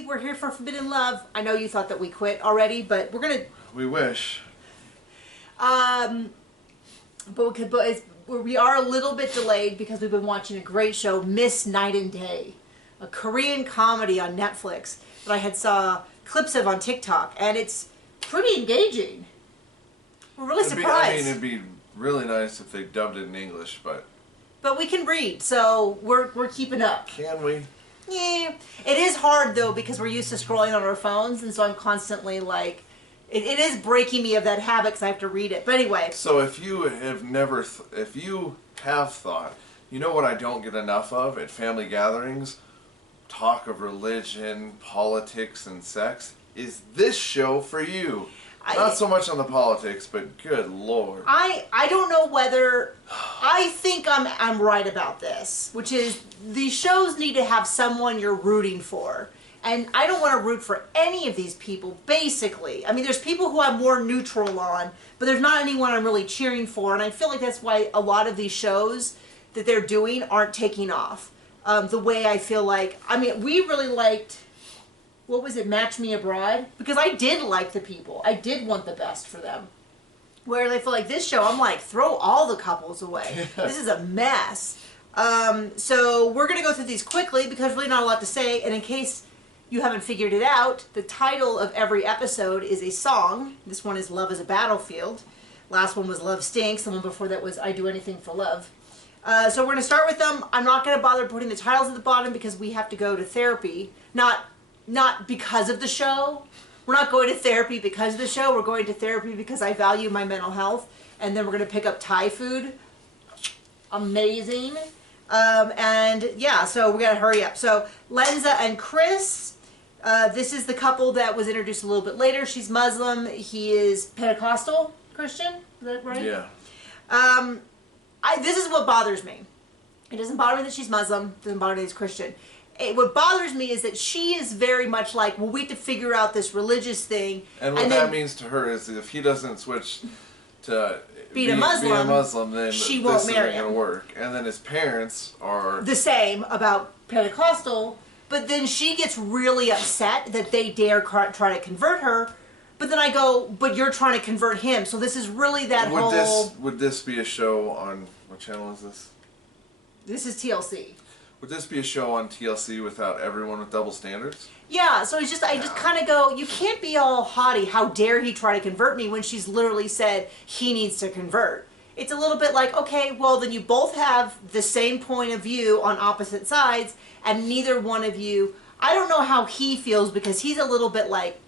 everybody. We're here for Forbidden Love. I know you thought that we quit already, but we're gonna. We wish. We are a little bit delayed because we've been watching a great show, Miss Night and Day, a Korean comedy on Netflix that I had saw clips of on TikTok, and it's pretty engaging. We're really surprised. It'd be really nice if they dubbed it in English, but we can read, so we're keeping up. Can we? Yeah. It is hard though because we're used to scrolling on our phones, and so I'm constantly like, it is breaking me of that habit because I have to read it. But anyway. So if you have never, if you have thought, you know what I don't get enough of at family gatherings? Talk of religion, politics, and sex. Is this show for you? Not so much on the politics, but good Lord. I don't know whether, I think I'm right about this, which is these shows need to have someone you're rooting for. And I don't want to root for any of these people, basically. I mean, there's people who I'm more neutral on, but there's not anyone I'm really cheering for. And I feel like that's why a lot of these shows that they're doing aren't taking off. The way I feel like, I mean, we really liked, what was it, Match Me Abroad? Because I did like the people. I did want the best for them. Where they feel like this show, I'm like, throw all the couples away. This is a mess. So we're going to go through these quickly because there's really not a lot to say. And in case you haven't figured it out, the title of every episode is a song. This one is Love is a Battlefield. Last one was Love Stinks. The one before that was I Do Anything for Love. So we're going to start with them. I'm not going to bother putting the titles at the bottom because we have to go to therapy. Not because of the show. We're not going to therapy because of the show. We're going to therapy because I value my mental health. And then we're going to pick up Thai food. Amazing. And yeah, so we got to hurry up. So Lenza and Chris. This is the couple that was introduced a little bit later. She's Muslim. He is Pentecostal Christian. Is that right? Yeah. This is what bothers me. It doesn't bother me that she's Muslim. It doesn't bother me that she's Christian. What bothers me is that she is very much like, well, we have to figure out this religious thing. And what that means to her is that if he doesn't switch to be a Muslim, then she won't marry him. This isn't going to work. And then his parents are the same about Pentecostal, but then she gets really upset that they dare try to convert her. But then I go, but you're trying to convert him. So this is really that Would this be a show on, what channel is this? This is TLC. Would this be a show on TLC without everyone with double standards? Yeah, so it's just, I just kind of go, you can't be all haughty. How dare he try to convert me when she's literally said he needs to convert. It's a little bit like, okay, well then you both have the same point of view on opposite sides, and neither one of you, I don't know how he feels because he's a little bit like,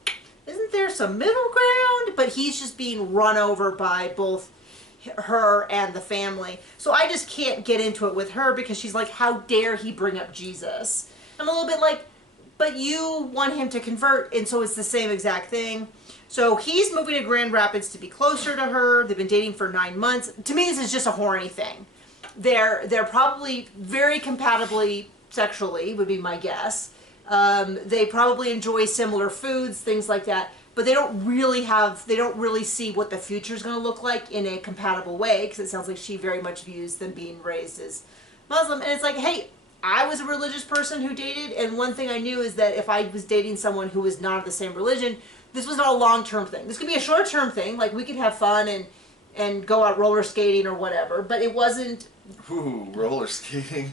isn't there some middle ground? But he's just being run over by both her and the family. So I just can't get into it with her because she's like, how dare he bring up Jesus? I'm a little bit like, but you want him to convert, and so it's the same exact thing. So he's moving to Grand Rapids to be closer to her. They've been dating for 9 months. To me, this is just a horny thing. They're probably very compatibly sexually, would be my guess. They probably enjoy similar foods, things like that. But they don't really see what the future is going to look like in a compatible way, because it sounds like she very much views them being raised as Muslim. And it's like, hey, I was a religious person who dated, and one thing I knew is that if I was dating someone who was not of the same religion, this was not a long-term thing. This could be a short-term thing, like we could have fun and go out roller skating or whatever, but it wasn't... Ooh, roller skating.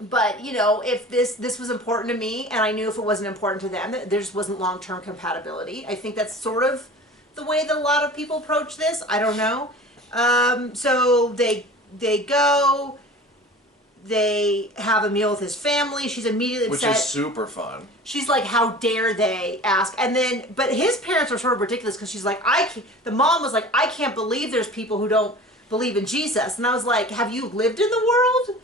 But, you know, if this was important to me, and I knew if it wasn't important to them, that there just wasn't long-term compatibility. I think that's sort of the way that a lot of people approach this. I don't know. So they go, they have a meal with his family. She's immediately upset. Which is super fun. She's like, how dare they ask? And then, but his parents are sort of ridiculous because she's like, the mom was like, I can't believe there's people who don't believe in Jesus. And I was like, have you lived in the world?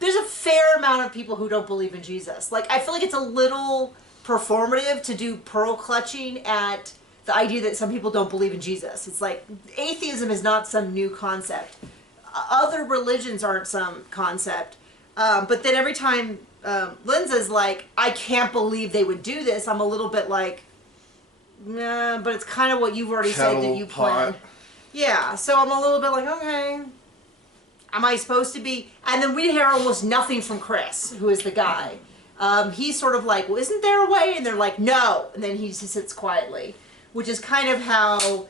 There's a fair amount of people who don't believe in Jesus. Like, I feel like it's a little performative to do pearl clutching at the idea that some people don't believe in Jesus. It's like, atheism is not some new concept. Other religions aren't some concept. But then every time Linza's like, I can't believe they would do this, I'm a little bit like, nah, but it's kind of what you've already said that you planned. Yeah, so I'm a little bit like, okay. am I supposed to be? And then we hear almost nothing from Chris, who is the guy. He's sort of like, well, isn't there a way? And they're like, no. And then he just sits quietly, which is kind of how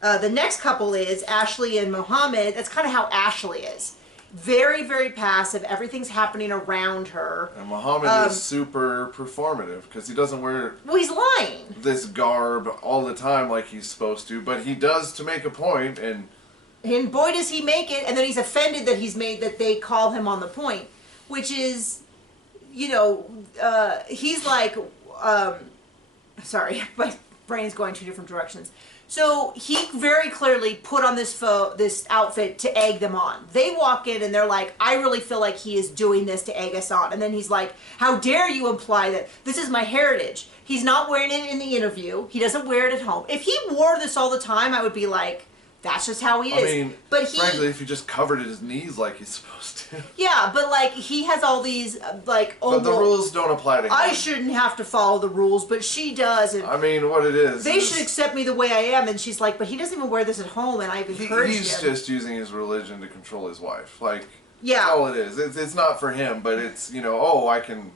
the next couple is, Ashley and Mohammed. That's kind of how Ashley is. Very, very passive. Everything's happening around her. And Mohammed is super performative because he doesn't wear well, he's lying. This garb all the time like he's supposed to, but he does to make a point, and boy does he make it, and then he's offended that they call him on the point, which is, you know, he's like, sorry, my brain's going two different directions. So he very clearly put on this outfit to egg them on. They walk in and they're like, I really feel like he is doing this to egg us on. And then he's like, how dare you imply that this is my heritage? He's not wearing it in the interview. He doesn't wear it at home. If he wore this all the time, I would be like, that's just how he is. I mean, frankly, if he just covered his knees like he's supposed to. Yeah, but like he has all these like. Oh, but the rules don't apply to him. I shouldn't have to follow the rules, but she does. And I mean, what it is. They should accept me the way I am, and she's like, but he doesn't even wear this at home, and I've encouraged him. He's just using his religion to control his wife. Like, yeah, that's all it is. It's not for him, but it's, you know, oh, I can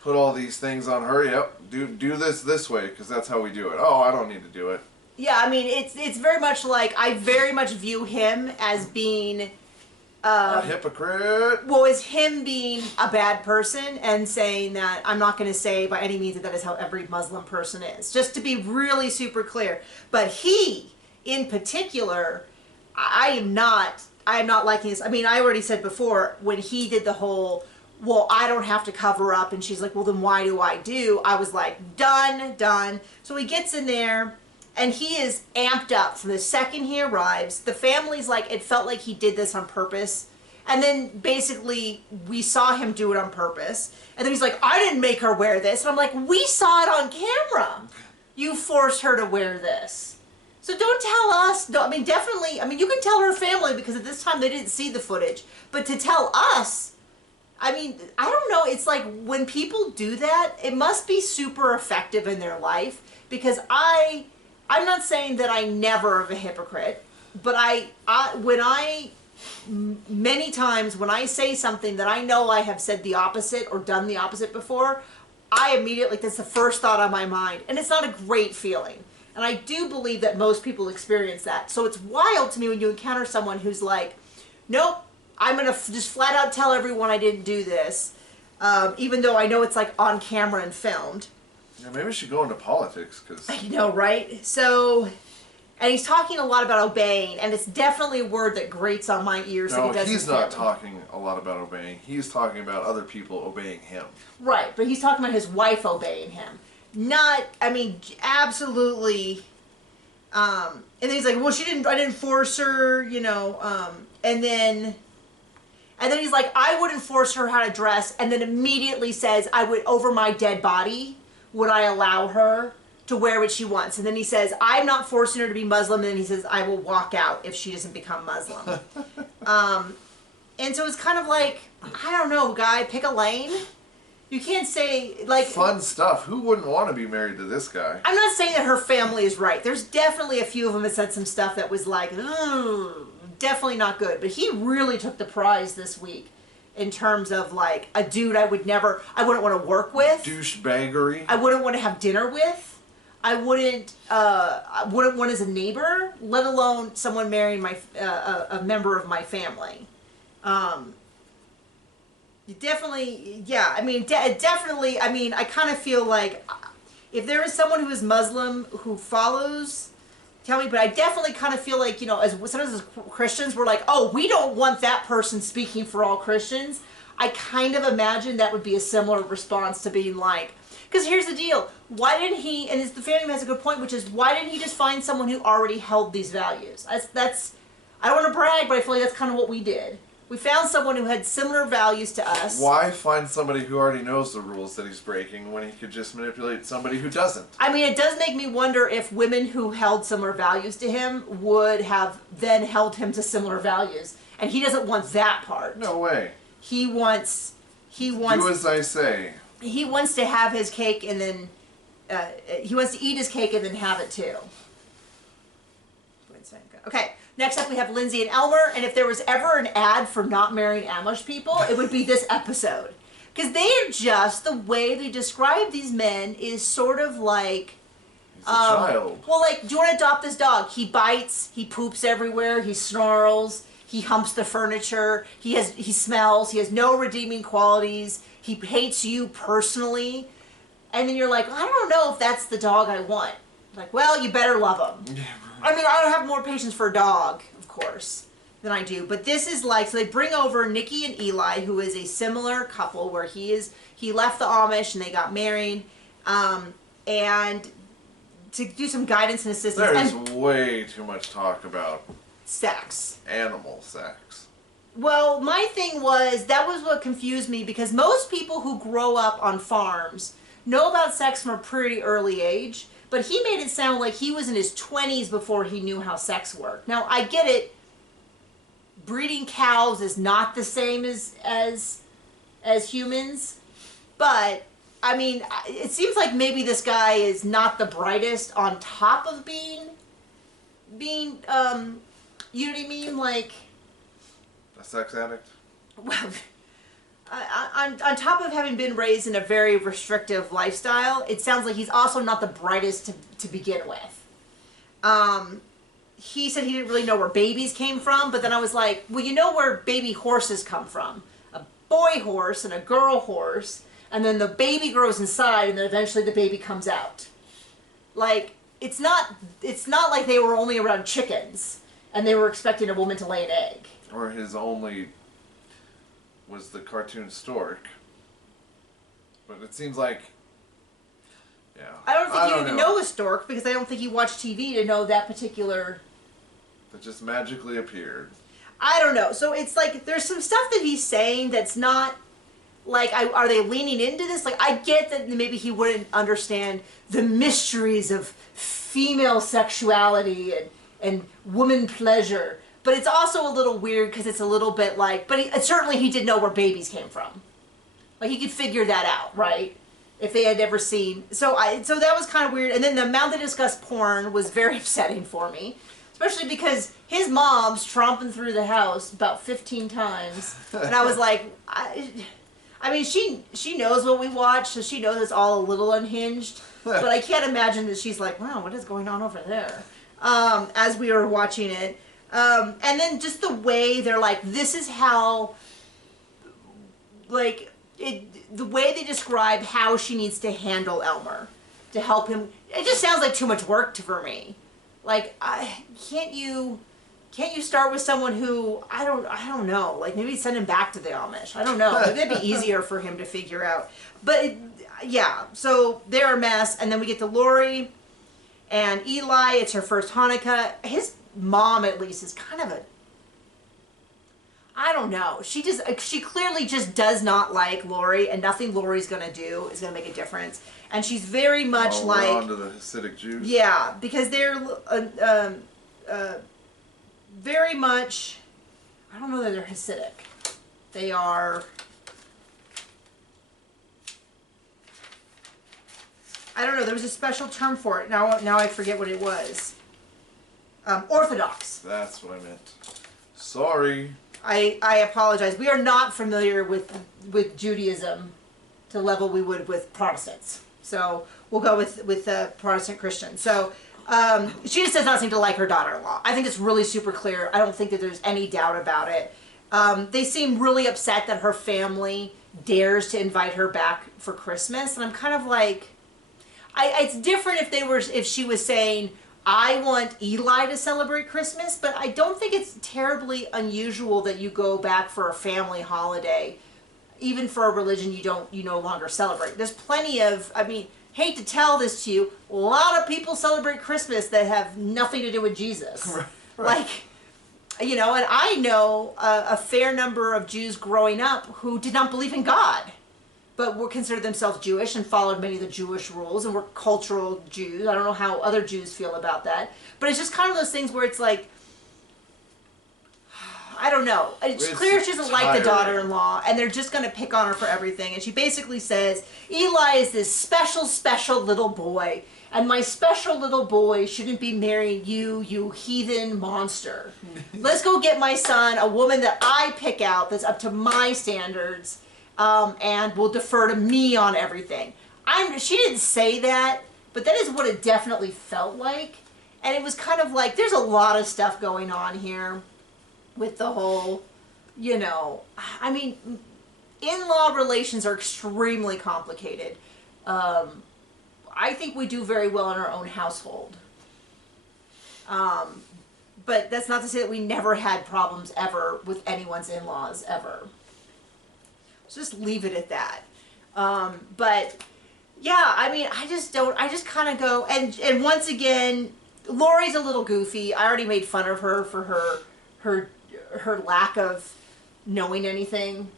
put all these things on her. Yep, do this way because that's how we do it. Oh, I don't need to do it. Yeah, I mean, it's very much like, I very much view him as being... a hypocrite. Well, as him being a bad person and saying that, I'm not going to say by any means that is how every Muslim person is. Just to be really super clear. But he, in particular, I am not liking this. I mean, I already said before, when he did the whole, well, I don't have to cover up, and she's like, well, then why do? I was like, done. So he gets in there... And he is amped up from the second he arrives. The family's like, it felt like he did this on purpose. And then basically we saw him do it on purpose. And then he's like, I didn't make her wear this. And I'm like, we saw it on camera. You forced her to wear this. So don't tell us. I mean, definitely, I mean, you can tell her family because at this time they didn't see the footage. But to tell us, I mean, I don't know. It's like when people do that, it must be super effective in their life. Because I'm not saying that I never am a hypocrite, but many times when I say something that I know I have said the opposite or done the opposite before, I immediately, that's the first thought on my mind. And it's not a great feeling. And I do believe that most people experience that. So it's wild to me when you encounter someone who's like, nope, I'm going to just flat out tell everyone I didn't do this, even though I know it's like on camera and filmed. Yeah, maybe we should go into politics, because... I know, right? So, and he's talking a lot about obeying, and it's definitely a word that grates on my ears. No, he's not talking a lot about obeying. He's talking about other people obeying him. Right, but he's talking about his wife obeying him. Not, I mean, absolutely... and then he's like, well, I didn't force her, you know, and then he's like, I wouldn't force her how to dress, and then immediately says, I would, over my dead body... would I allow her to wear what she wants? And then he says, I'm not forcing her to be Muslim. And then he says, I will walk out if she doesn't become Muslim. And so it's kind of like, I don't know, guy, pick a lane. You can't say, like... Fun stuff. Who wouldn't want to be married to this guy? I'm not saying that her family is right. There's definitely a few of them that said some stuff that was like, definitely not good. But he really took the prize this week. In terms of like a dude I wouldn't want to work with. Douchebaggery. I wouldn't want to have dinner with. I wouldn't want as a neighbor, let alone someone marrying a member of my family. Definitely, yeah. I mean, definitely. I mean, I kind of feel like if there is someone who is Muslim who follows. Tell me, but I definitely kind of feel like, you know, sometimes as Christians, we're like, oh, we don't want that person speaking for all Christians. I kind of imagine that would be a similar response to being like, because here's the deal. Why didn't he, and the family has a good point, which is, why didn't he just find someone who already held these values? That's I don't want to brag, but I feel like that's kind of what we did. We found someone who had similar values to us. Why find somebody who already knows the rules that he's breaking when he could just manipulate somebody who doesn't? I mean, it does make me wonder if women who held similar values to him would have then held him to similar values. And he doesn't want that part. No way. He wants... Do as I say. He wants to have his cake and then... he wants to eat his cake and then have it too. Okay, Next up, we have Lindsay and Elmer, and if there was ever an ad for not marrying Amish people, it would be this episode. Because they are just, the way they describe these men is sort of like... He's a child. Well, like, do you want to adopt this dog? He bites, he poops everywhere, he snarls, he humps the furniture, he smells, he has no redeeming qualities, he hates you personally. And then you're like, I don't know if that's the dog I want. Like, well, you better love him. I mean, I have more patience for a dog, of course, than I do. But this is like, so they bring over Nikki and Eli, who is a similar couple where he left the Amish and they got married, and to do some guidance and assistance. There is and way too much talk about sex. Animal sex. Well, my thing was, that was what confused me, because most people who grow up on farms know about sex from a pretty early age. But he made it sound like he was in his 20s before he knew how sex worked. Now, I get it. Breeding cows is not the same as humans. But, I mean, it seems like maybe this guy is not the brightest on top of being you know what I mean? Like... A sex addict? Well... on top of having been raised in a very restrictive lifestyle, it sounds like he's also not the brightest to begin with. He said he didn't really know where babies came from, but then I was like, well, you know where baby horses come from. A boy horse and a girl horse, and then the baby grows inside, and then eventually the baby comes out. Like, it's not like they were only around chickens, and they were expecting a woman to lay an egg. Or his only... was the cartoon stork. But it seems like... Yeah. I don't think you even know a stork, because I don't think you watch TV to know that particular... That just magically appeared. I don't know. So it's like, there's some stuff that he's saying that's not... Like, are they leaning into this? Like, I get that maybe he wouldn't understand the mysteries of female sexuality and woman pleasure. But it's also a little weird because it's a little bit like... But certainly he did know where babies came from. Like, he could figure that out, right? If they had ever seen... So that was kind of weird. And then the amount they discussed porn was very upsetting for me. Especially because his mom's tromping through the house about 15 times. And I was like... I mean, she knows what we watch, so she knows it's all a little unhinged. But I can't imagine that she's like, wow, what is going on over there? As we were watching it. And then just the way they're like, this is how, like, the way they describe how she needs to handle Elmer to help him. It just sounds like too much work for me. Like, can't you start with someone who, I don't know, like maybe send him back to the Amish. I don't know. Maybe it'd be easier for him to figure out. But yeah, so they're a mess. And then we get to Lori and Eli. It's her first Hanukkah. His mom, at least, is kind of a, I don't know. She clearly just does not like Lori, and nothing Lori's gonna do is gonna make a difference. And she's very much like, we're on to the Hasidic Jews. Yeah, because they're very much, I don't know that they're Hasidic. They are, I don't know, there was a special term for it. Now I forget what it was. Orthodox. That's what I meant. Sorry. I apologize. We are not familiar with Judaism to the level we would with Protestants. So we'll go with Protestant Christians. So she just does not seem to like her daughter-in-law. I think it's really super clear. I don't think that there's any doubt about it. They seem really upset that her family dares to invite her back for Christmas, and I'm kind of like, it's different if she was saying, I want Eli to celebrate Christmas, but I don't think it's terribly unusual that you go back for a family holiday, even for a religion you no longer celebrate. There's plenty of, I mean, hate to tell this to you, a lot of people celebrate Christmas that have nothing to do with Jesus. Right. Like, you know, and I know a fair number of Jews growing up who did not believe in God, but were considered themselves Jewish and followed many of the Jewish rules and were cultural Jews. I don't know how other Jews feel about that. But it's just kind of those things where it's like, I don't know. It's clear she doesn't like the tiring. daughter-in-law, and they're just going to pick on her for everything. And she basically says, Eli is this special, special little boy, and my special little boy shouldn't be marrying you, you heathen monster. Let's go get my son a woman that I pick out that's up to my standards, and will defer to me on everything. She didn't say that, but that is what it definitely felt like. And it was kind of like, there's a lot of stuff going on here with the whole, you know, I mean, in-law relations are extremely complicated. I think we do very well in our own household. But that's not to say that we never had problems ever with anyone's in-laws, ever. So just leave it at that. But yeah, I mean, I just kind of go, and once again, Lori's a little goofy. I already made fun of her for her lack of knowing anything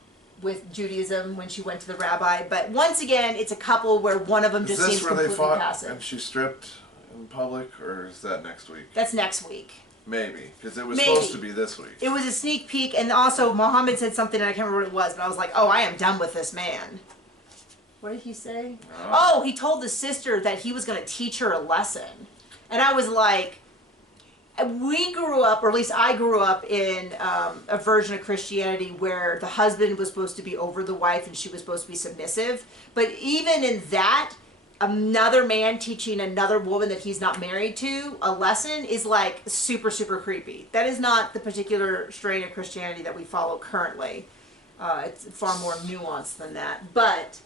with Judaism when she went to the rabbi. But once again, it's a couple where one of them just seems completely passive. Is this where they fought and she stripped in public, or is that next week? That's next week. Maybe, because it was supposed to be this week. It was a sneak peek, and also Muhammad said something, and I can't remember what it was, but I was like, oh, I am done with this man. What did he say? Oh, he told the sister that he was going to teach her a lesson. And I was like, we grew up, or at least I grew up in a version of Christianity where the husband was supposed to be over the wife and she was supposed to be submissive. But even in that, another man teaching another woman that he's not married to a lesson is like super, super creepy. That is not the particular strain of Christianity that we follow currently. It's far more nuanced than that. But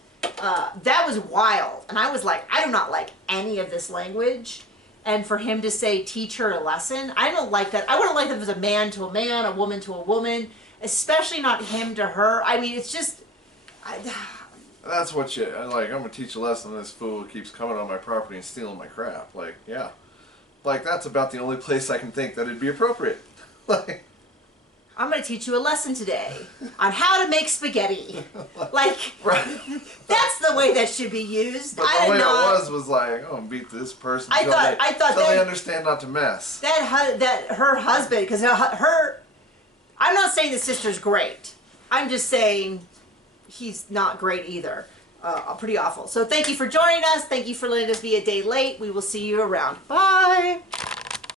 that was wild. And I was like, I do not like any of this language. And for him to say, teach her a lesson, I don't like that. I wouldn't like that if it was a man to a man, a woman to a woman, especially not him to her. I mean, it's just... That's what you... Like, I'm going to teach a lesson to this fool who keeps coming on my property and stealing my crap. Like, yeah. Like, that's about the only place I can think that it'd be appropriate. Like... I'm going to teach you a lesson today on how to make spaghetti. Like, right. That's the way that should be used. But the way it was like, oh, beat this person I thought they understand not to mess. That her husband, because I'm not saying the sister's great. I'm just saying he's not great either. Pretty awful. So thank you for joining us. Thank you for letting us be a day late. We will see you around. Bye.